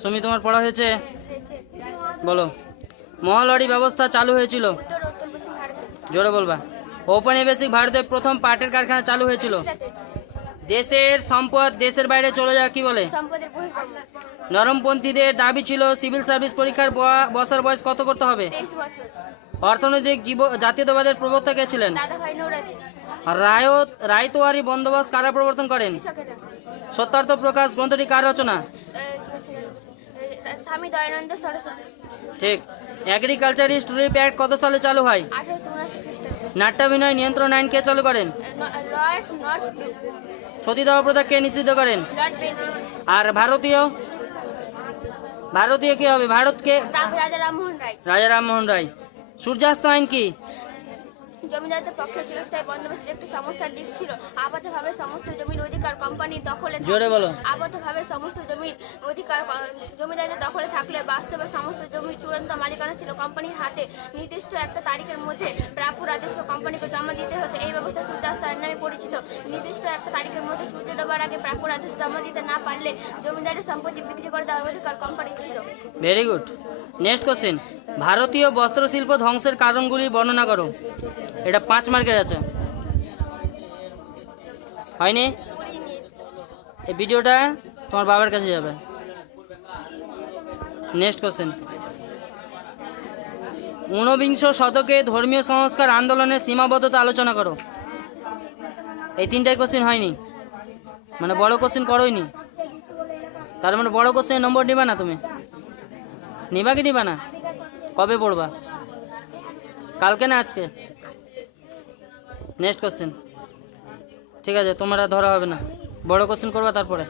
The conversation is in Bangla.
সুমি, তোমার পড়া হয়েছে? বলো। মহলওয়ারি ব্যবস্থা চালু হয়েছিল? জোরে বলবা। ঔপনিবেশিক ভারতে প্রথম পাটের কারখানা চালু হয়েছিল? দেশের সম্পদ দেশের বাইরে চলে যাওয়া কি বলে? নরমপন্থীদের দাবি ছিল সিভিল সার্ভিস পরীক্ষার বসার বয়স কত করতে হবে? অর্থনৈতিক জাতীয়তাবাদের প্রবক্তা কে ছিলেন? রায়তওয়ারি বন্দোবস্ত কারা প্রবর্তন করেন? সত্যার্থ প্রকাশ গ্রন্থটি কার রচনা? স্বামী দয়ানন্দ সরস্বতী। ঠিক। এগ্রিকালচারিস্ট রিপ অ্যাক্ট কত সালে চালু হয়? 1879 খ্রিস্টাব্দে। নাট্যাভিনয় নিয়ন্ত্রণ আইন কে চালু করেন? Lord north. সতীদাহ প্রথা কে নিষিদ্ধ করেন? Lord Bentinck. আর ভারতীয় কি হবে? ভারতকে রাজা রামমোহন রায়। রাজা রামমোহন রায়। সূর্যাস্ত আইন কি? জমিদারদের পক্ষে চিরস্থায়ী বন্দোবস্তের একটি সংস্থার দিক ছিল। আবদ্ধভাবে সমস্ত জমির অধিকার কোম্পানির দখলে। জোরে বলো। আবদ্ধভাবে সমস্ত জমির অধিকার জমিদারদের দখলে থাকলে বাস্তবে সমস্ত জমির চূড়ান্ত মালিকানা ছিল কোম্পানির হাতে। নির্দিষ্ট একটা তারিখের মধ্যে প্রাপ্য রাজস্ব কোম্পানিকে জমা দিতে হতো। এই ব্যবস্থা সূর্যাস্ত আইন নামে পরিচিত। নির্দিষ্ট একটা তারিখের মধ্যে সূর্য ডোবার আগে প্রাপ্য রাজস্ব জমা দিতে না পারলে জমিদারের সম্পত্তি বিক্রি করে দেওয়ার অধিকার কোম্পানির ছিল। Very good. Next question. ভারতীয় বস্ত্রশিল্প ধ্বংসের কারণগুলি বর্ণনা করো। এটা 5 মার্কের আছে। হয়নি? এই ভিডিওটা তোমার বাবার কাছে যাবে। Next question. 19বিংশ শতকে ধর্মীয় সংস্কার আন্দোলনের সীমাবদ্ধতা আলোচনা করো। এই 3টাই কোশ্চেন হয়নি, মানে বড় কোশ্চেন করোইনি। তার মানে বড় কোশ্চেনের নম্বর নিবা না? তুমি নিবা কি নিবা না? কবে পড়বা? কালকে না আজকে? Next question. ঠিক আছে, তোমরা ধরা হবে না, বড় কোশ্চেন করবা তারপরে।